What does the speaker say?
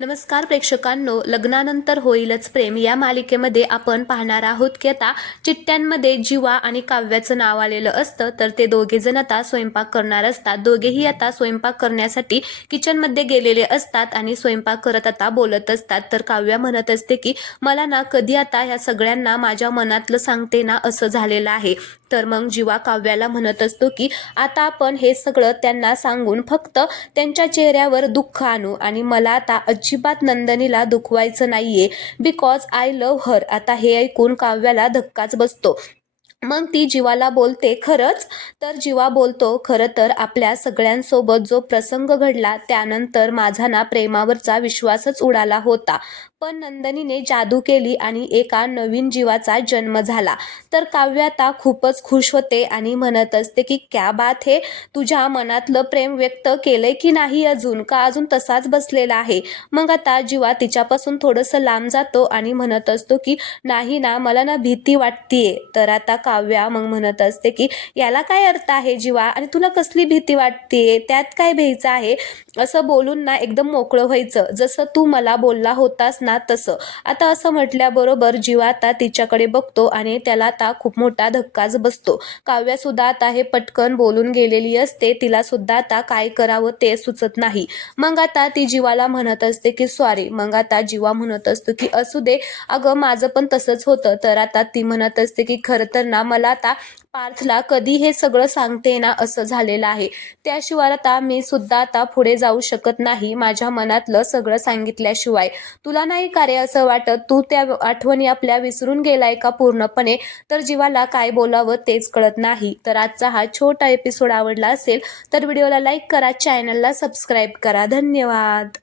नमस्कार प्रेक्षकांनो, लग्नानंतर होईलच प्रेम या मालिकेमध्ये आपण पाहणार आहोत की आता चिठ्ठ्यांमध्ये जीवा आणि काव्याचं नाव आलेलं असतं. तर ते दोघे जण आता स्वयंपाक करणार असतात. दोघेही आता स्वयंपाक करण्यासाठी किचनमध्ये गेलेले असतात आणि स्वयंपाक करत आता बोलत असतात. तर काव्या म्हणत असते की मला ना कधी आता ह्या सगळ्यांना माझ्या मनातलं सांगते ना असं झालेलं आहे. तर मग जीवा काव्याला म्हणत असतो की आता आपण हे सगळं त्यांना सांगून फक्त त्यांच्या चेहऱ्यावर दुःख आणू आणि मला आता अजिबात नंदिनीला दुखवायचं नाहीये बिकॉज आय लव्ह हर. आता हे ऐकून काव्याला धक्काच बसतो. मग ती जीवाला बोलते खरंच. तर जीवा बोलतो खरं तर आपल्या सगळ्यांसोबत जो प्रसंग घडला त्यानंतर माझा ना प्रेमावरचा विश्वासच उडाला होता. पण नंदिनीने जादू केली आणि एका नवीन जीवाचा जन्म झाला. तर काव्य आता खूपच खुश होते आणि म्हणत असते की क्या बात है, तुझ्या मनातलं प्रेम व्यक्त केलंय की नाही अजून, का अजून तसाच बसलेला आहे. मग आता जीवा तिच्यापासून थोडंसं लांब जातो आणि म्हणत असतो की नाही ना, मला ना भीती वाटतीये. तर आता काव्या मग म्हणत असते की याला काय अर्थ आहे जीवा, आणि तुला कसली भीती वाटतेय, त्यात काय भ्यायचं आहे. असं बोलून ना एकदम मोकळं व्हायचं, जसं तू मला बोलला होतास ना तसं. आता असं म्हटल्याबरोबर जीवा आता तिच्याकडे बघतो आणि त्याला आता खूप मोठा धक्काच बसतो. काव्या सुद्धा आता हे पटकन बोलून गेलेली असते, तिला सुद्धा आता काय करावं ते सुचत नाही. मग आता ती जीवाला म्हणत असते की सॉरी. मग आता जीवा म्हणत असतो की असू दे अगं, माझं पण तसंच होतं. तर आता ती म्हणत असते की खरं तर ना मला आता पार्थला कधी हे सगळं सांगते ना असं झालेलं आहे. त्याशिवाय आता मी सुद्धा आता पुढे जाऊ शकत नाही माझ्या मनातलं सगळं सांगितल्याशिवाय. तुला नाही का रे असं वाटत, तू त्या आठवणी आपल्या विसरून गेलाय का पूर्णपणे. तर जीवाला काय बोलावं तेच कळत नाही. तर आजचा हा छोटा एपिसोड आवडला असेल तर व्हिडिओला लाईक करा, चॅनलला सबस्क्राईब करा. धन्यवाद.